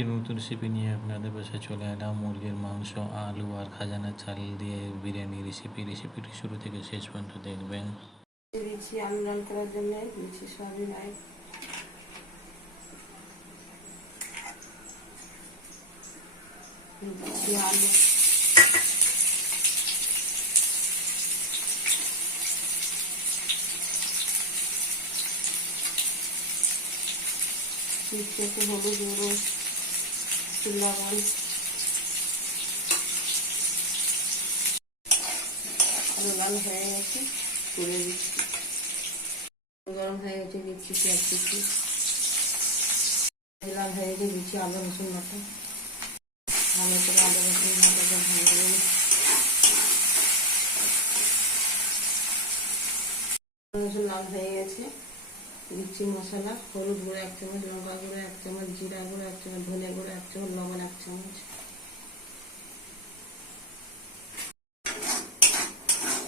একটি নতুন রেসিপি নিয়ে আপনাদের পাশে চলে এলাম। মুরগির মাংস, আলু আর খাজানা চাল দিয়ে বিরিয়ানি রেসিপি রেসিপিটি শুরু থেকে শেষ পর্যন্ত দেখবেন। দিচ্ছি আলু করার জন্য। দিচ্ছি দিচ্ছি আলু। দিচ্ছি একটু হলুদ একটু লবণ লাল হয়ে গেছে তুলে দিচ্ছি। গরম হয়ে গেছে দিচ্ছি পেঁয়াজ কুচি। লাল হয়ে গেছে দিচ্ছি আদা রসুন বাটা। ভালো করে আদা রসুন বাটাটা ভাঙবে রসুন লাল হয়ে গেছে। দিচ্ছি মশলা, হলুদ গুঁড়ো এক চামচ, লঙ্কা গুঁড়ো এক চামচ, জিরা গুঁড়ো এক চামচ, ধনে গুঁড়ো এক চামচ, লবণ এক চামচ।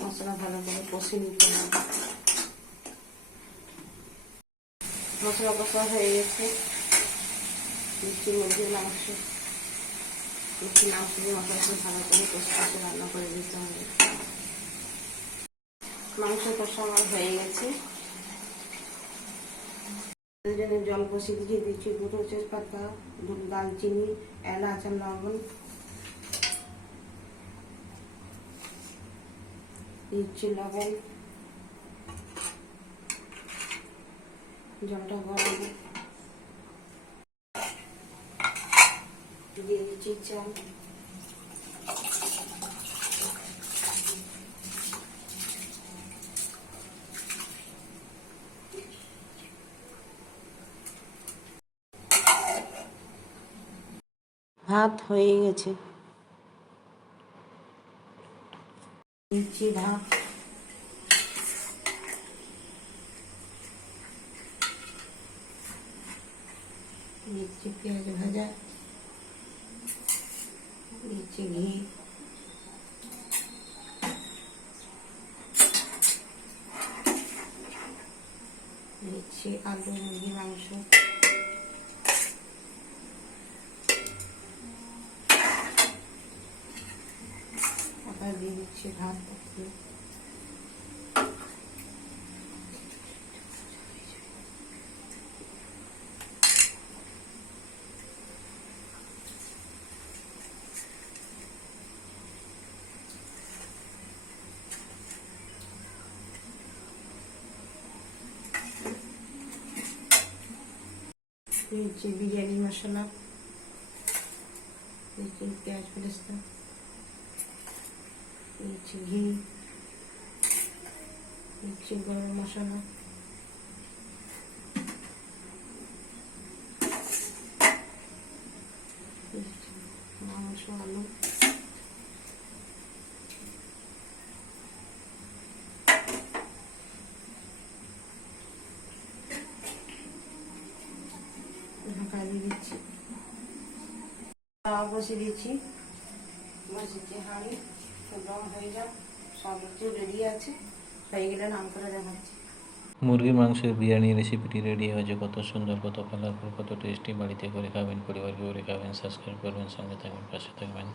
মশলা ভালো করে কষে নিতে হবে। মশলা কষা হয়ে গেছে। মিষ্টি মুরগির মাংস, মিষ্টি মাংস দিয়ে মশলাটা ভালো করে কষে কষে রান্না করে দিতে হবে। মাংস কষা আমার হয়ে গেছে। জন্য জল কষে দিয়ে দিচ্ছি দুটো তেজপাতা দুটো দালচিনি এলাচ আর লবণ। দিচ্ছি লবণ। জলটা গরম দিয়ে দিচ্ছি চাল ভাত হয়ে গেছে। দিচ্ছি ভাত। দিচ্ছি পেঁয়াজ ভাজা। দিচ্ছি ঘি। দিচ্ছি আলু মুরগি মাংস। আবার দিয়ে দিচ্ছি ভাত দিচ্ছি বিরিয়ানি মশলা পেঁয়াজ ফেরেস্তা দিচ্ছি ঘি দিচ্ছি গরম মশলা মাংস আলু ঢাকা দিচ্ছি বসিয়ে দিচ্ছি বসেছি হাঁড়ি মুরগির মাংসের বিরিয়ানি রেসিপিটি রেডি হয়েছে। কত সুন্দর, কত কালারফুল কত টেস্টি বাড়িতে করে খাবেন পরিবারকে করে খাবেন। সাবস্ক্রাইব করবেন, সঙ্গে থাকবেন, পাশে থাকবেন।